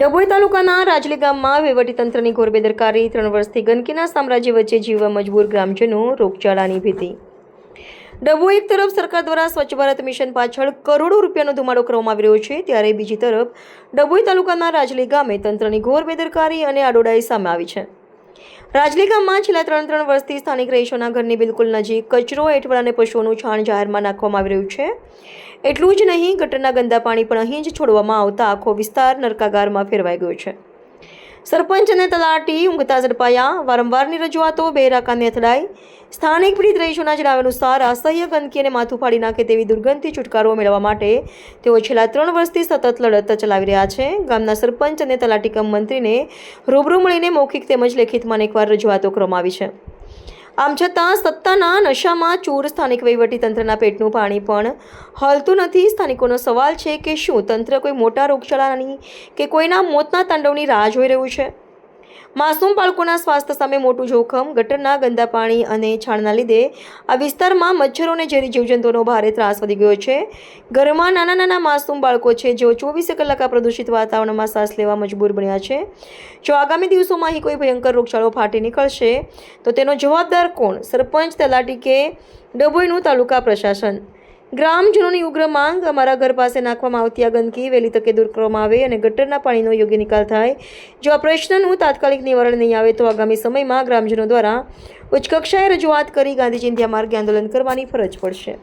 ડભોઈ તાલુકાના રાજલી ગામમાં વહીવટીતંત્રની ઘોર બેદરકારી, 3 વર્ષથી ગંદકીના સામ્રાજ્ય વચ્ચે જીવવા મજબૂર ગ્રામજનો, રોગચાળાની ભીતિ। ડભોઈ એક તરફ સરકાર દ્વારા સ્વચ્છ ભારત મિશન પાછળ કરોડો રૂપિયાનો ધુમાડો કરવામાં આવી રહ્યો છે, ત્યારે બીજી તરફ ડભોઈ તાલુકાના રાજલી ગામે તંત્રની ઘોર બેદરકારી અને આડોડાઈ સામે આવી છે। રાજલી ગામમાં છેલ્લા 3 વર્ષથી સ્થાનિક રહીશોના ઘરની બિલકુલ નજીક કચરો, એઠવાડ અને પશુઓનું છાણ જાહેરમાં નાખવામાં આવી રહ્યું છે। એટલું જ નહીં, ગટરના ગંદા પાણી પણ અહીં જ છોડવામાં આવતા આખો વિસ્તાર નરકાગારમાં ફેરવાઈ ગયો છે। સરપંચ અને તલાટી ઊંઘતા ઝડપાયા, વારંવારની રજૂઆતો બેરાકાને અથડાઈ। સ્થાનિક પીડિત રહીશોના જણાવ્યા અનુસાર અસહ્ય ગંદકી અને માથું ફાડી નાખે તેવી દુર્ગંધથી છુટકારો મેળવવા માટે તેઓ છેલ્લા 3 વર્ષથી સતત લડત ચલાવી રહ્યા છે। ગામના સરપંચ અને તલાટી કમ મંત્રીને રૂબરૂ મળીને મૌખિક તેમજ લેખિતમાં અનેકવાર રજૂઆતો કરવામાં આવી છે। આમ છતાં સત્તાના નશામાં ચૂર સ્થાનિક વહીવટીતંત્રના પેટનું પાણી પણ હલતું નથી। સ્થાનિકોનો સવાલ છે કે શું તંત્ર કોઈ મોટા રોગચાળાની કે કોઈના મોતના તાંડવની રાહ જોઈ રહ્યું છે? માસૂમ બાળકોના સ્વાસ્થ્ય સામે મોટું જોખમ, ગટરના ગંદા પાણી અને છાણના લીધે આ વિસ્તારમાં મચ્છરો અને ઝેરી જીવજંતુઓનો ભારે ત્રાસ વધી ગયો છે। ઘરમાં નાના માસૂમ બાળકો છે જેઓ 24 કલાક આ પ્રદૂષિત વાતાવરણમાં શ્વાસ લેવા મજબૂર બન્યા છે। જો આગામી દિવસોમાં અહીં કોઈ ભયંકર રોગચાળો ફાટી નીકળશે તો તેનો જવાબદાર કોણ? સરપંચ, તલાટી કે ડભોઈનું તાલુકા પ્રશાસન? ગ્રામજનોની ઉગ્ર માંગ, અમારા ઘર પાસે નાખવામાં આવતી આ ગંદકી વહેલી તકે દૂર કરવામાં આવે અને ગટરના પાણીનો યોગ્ય નિકાલ થાય। જો આ પ્રશ્નનું તાત્કાલિક નિવારણ નહીં આવે તો આગામી સમયમાં ગ્રામજનો દ્વારા ઉચ્ચ કક્ષાએ રજૂઆત કરી ગાંધીજી માર્ગે આંદોલન કરવાની ફરજ પડશે।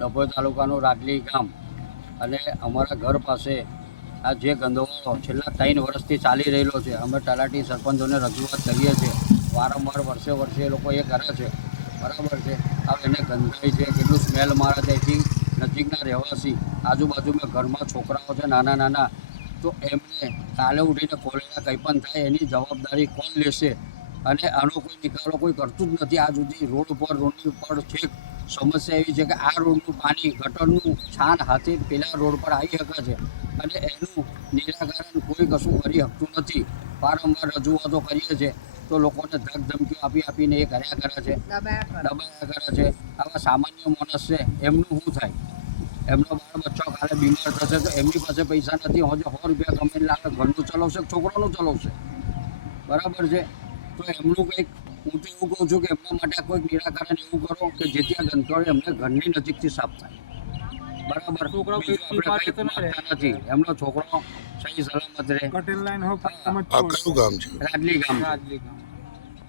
ડભોઈ તાલુકાનું રાજલી ગામ અને અમારા ઘર પાસે આ જે ગંદકો છેલ્લા 3 વર્ષથી ચાલી રહેલો છે, અમે તલાટી સરપંચોને રજૂઆત કરીએ છીએ, વારંવાર વર્ષે એ લોકો એ કરે છે, બરાબર છે। હવે એને ગંધાઈ છે, કેટલું સ્મેલ મારે છે, એથી નજીકના રહેવાસી આજુબાજુમાં ઘરમાં છોકરાઓ છે નાના, તો એમને કાલે ઉઠીને કોલેરા કંઈ પણ થાય એની જવાબદારી કોણ લેશે? અને આનો કોઈ નિકાલો કોઈ કરતું જ નથી આજ સુધી। રોડની ઉપર છેક સમસ્યા એવી છે કે આ રોડનું પાણી, ગટરનું છાણ હાથે પેલા રોડ પર આવી શકે છે અને એનું નિરાકરણ કોઈ કશું કરી શકતું નથી। વારંવાર રજૂઆતો કરીએ છીએ તો લોકોને ધમકીઓ આપીને એ કર્યા કરે છે, દબાયા કરે છે। આવા સામાન્ય માણસ છે, એમનું શું થાય? એમનો બાળ બચ્ચો કાલે બીમાર થશે તો એમની પાસે પૈસા નથી, હજુ 100 રૂપિયા કમાઈને લાવે, ઘરનું ચલાવશે, છોકરાનું ચલાવશે, બરાબર છે? તો એમનું કંઈક, હું તો એવું કહું છું કે એમના માટે કોઈક નિરાકરણ એવું કરો કે જેથી આ ગંદકી એમને ઘરની નજીકથી સાફ થાય, બરાબર? આપણે કંઈક માગતા નથી, એમનો છોકરો સહી સલામત રહે। કટેલ લાઈન કયું ગામ છે? રાજલી ગામ।